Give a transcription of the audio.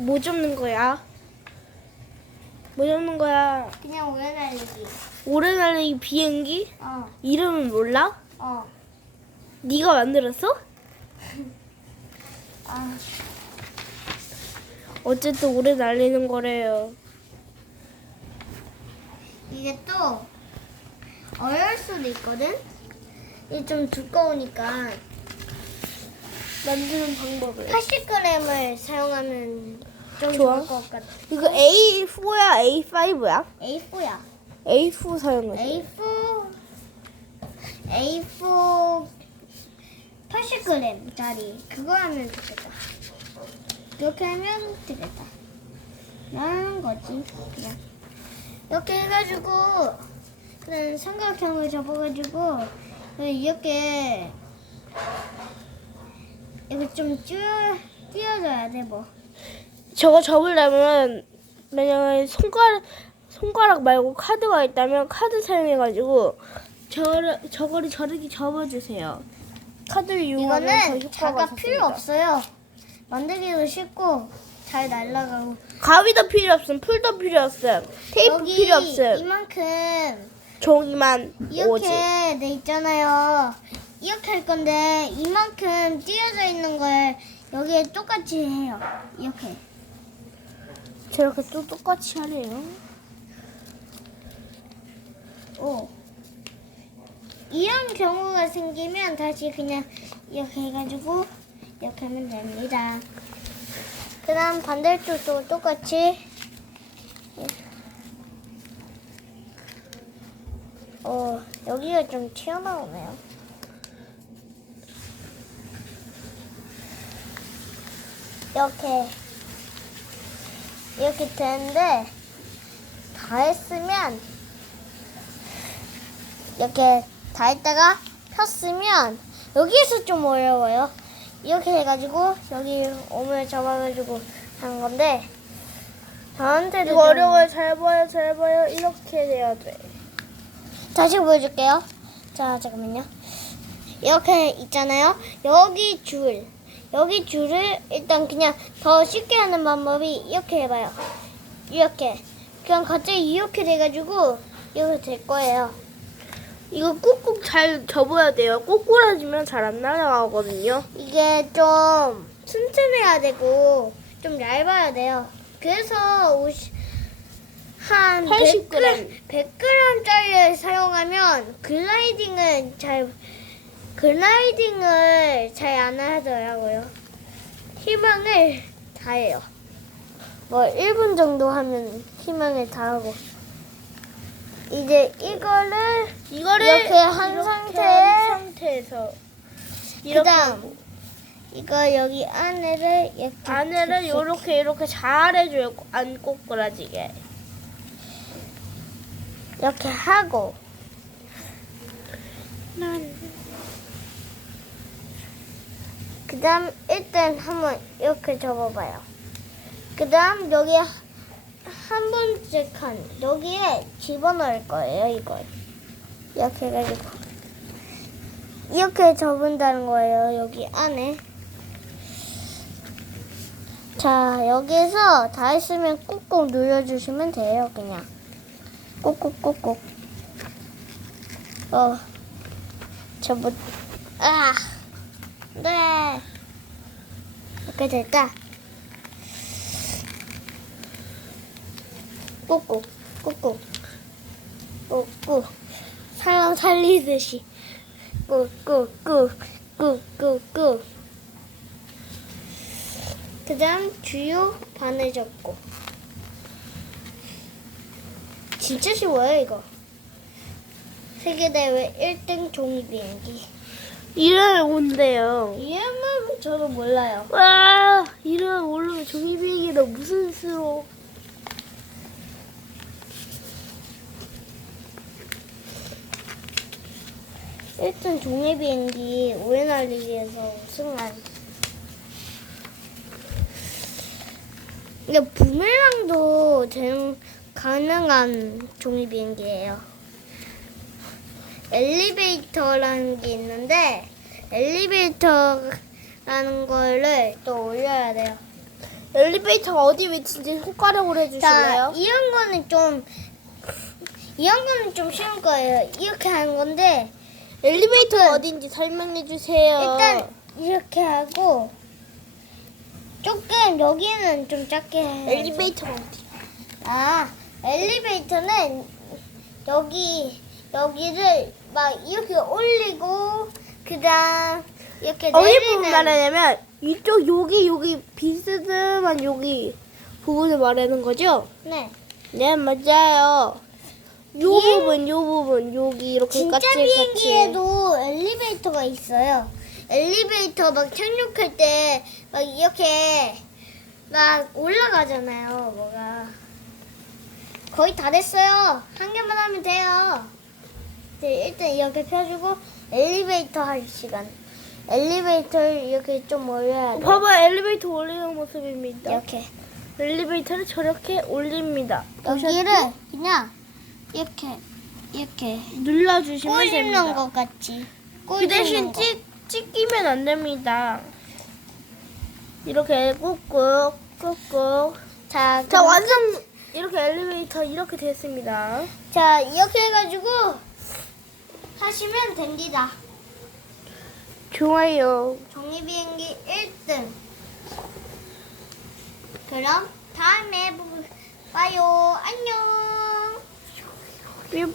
뭐 접는 거야? 뭐 접는 거야? 그냥 오래 날리기. 오래 날리기 비행기? 어. 이름은 몰라? 어. 네가 만들었어? 아. 어쨌든 오래 날리는 거래요. 이게 또 어려울 수도 있거든? 이게 좀 두꺼우니까 만드는 방법을. 80g을 사용하면 좀 좋아. 좋을 것 같아. 이거 A4야? A5야? A4야. A4 사용해. A4 80g짜리 그거 하면 되겠다. 이렇게 하면 되겠다. 라는 거지. 그냥 이렇게 해가지고 그냥 삼각형을 접어가지고 그냥 이렇게 좀 띄워줘야 돼 뭐. 저거 접으려면 만약에 손가락 말고 카드가 있다면 카드 사용해가지고 저거를 저렇게 접어주세요. 카드를 이용하면 더 이거는 효과가 자가 좋습니다. 필요 없어요. 만들기도 쉽고 잘 날아가고. 가위도 필요 없음, 풀도 필요 없음, 테이프 여기 필요 없음. 이만큼 종이만 이렇게 오지. 돼 있잖아요. 이렇게 할 건데 이만큼 띄어져 있는 걸 여기에 똑같이 해요. 이렇게. 저렇게 또 똑같이 하래요. 오. 이런 경우가 생기면 다시 그냥 이렇게 해가지고 이렇게 하면 됩니다. 그 다음 반대쪽도 똑같이. 여기가 좀 튀어나오네요. 이렇게 되는데 다 했으면 이렇게 다 했다가 폈으면 여기에서 좀 어려워요. 이렇게 해가지고 여기 오물 잡아가지고 하는 건데 저한테도 이거 좀 어려워요. 잘 봐요, 잘 봐요. 이렇게 돼야 돼. 다시 보여줄게요. 자, 잠깐만요. 이렇게 있잖아요. 여기 줄을 일단 그냥 더 쉽게 하는 방법이 이렇게 해봐요. 이렇게. 그냥 갑자기 이렇게 돼가지고 이렇게 될 거예요. 이거 꾹꾹 잘 접어야 돼요. 꼬꾸라지면 잘 안 날아가거든요. 이게 좀 튼튼해야 되고 좀 얇아야 돼요. 그래서 한 80g. 100g짜리를 사용하면 글라이딩을 잘 안 하더라고요. 희망을 다해요. 뭐 1분 정도 하면 희망을 다하고. 이제 이거를 이렇게 한 상태에서 이렇게 그다음 하고. 이거 여기 안에를 안에를 이렇게 잘 해줘요. 안 꼬꾸라지게. 이렇게 하고 그 다음 일단 한번 이렇게 접어봐요. 그 다음 여기 한 번째 칸 여기에 집어넣을 거예요. 이걸 이렇게 해가지고 이렇게 접은다는 거예요. 여기 안에. 자, 여기서 다 했으면 꾹꾹 눌러주시면 돼요. 그냥 꾹꾹꾹꾹. 네. 이렇게 될까? 꾹꾹, 꾹꾹, 꾹꾹. 사람 살리듯이. 꾹꾹꾹, 꾹꾹꾹. 그 다음 주요 반을 접고. 진짜 쉬워요, 이거. 세계대회 1등 종이 비행기. 이름이 온대요. 이름은 저도 몰라요. 와, 이름 모르면 종이비행기도 무슨 수로. 일등 종이 비행기 오래 날리기에서 우승한. 이게 부메랑도 가능한 종이 비행기예요. 엘리베이터라는 게 있는데 엘리베이터라는 거를 또 올려야 돼요. 엘리베이터가 어디 위치인지 손가락으로 자, 해주실래요? 이런 거는 좀 쉬운 거예요. 이렇게 하는 건데 엘리베이터가 조금- 어딘지 설명해 주세요. 일단 이렇게 하고 조금 여기는 좀 작게 해요. 엘리베이터가 어디? 엘리베이터는 여기를 막 이렇게 올리고 그다음 이렇게 어디 내리는 부분 말하냐면 이쪽 여기 비스듬한 여기 부분을 말하는 거죠? 네. 네 맞아요. 요 비행- 부분 요 부분 여기 이렇게 진짜 까칠까칠. 비행기에도 엘리베이터가 있어요. 엘리베이터 막 착륙할 때 막 이렇게 막 올라가잖아요. 뭐가 거의 다 됐어요. 한 개만 하면 돼요. 네, 일단 이렇게 펴주고 엘리베이터 할 시간. 엘리베이터를 이렇게 좀 올려야 돼. 봐봐 엘리베이터 올리는 모습입니다. 이렇게 엘리베이터를 저렇게 올립니다. 여기를 그냥 이렇게 눌러주시면 꼴 됩니다. 씹는 것 같이. 그 대신 찍히면 안 됩니다. 이렇게 꾹꾹 꾹꾹. 자, 자 완성 이렇게 엘리베이터 이렇게 됐습니다. 자, 이렇게 해가지고 하시면 됩니다. 좋아요. 종이비행기 1등. 그럼 다음에 봐요. 안녕. 뿅.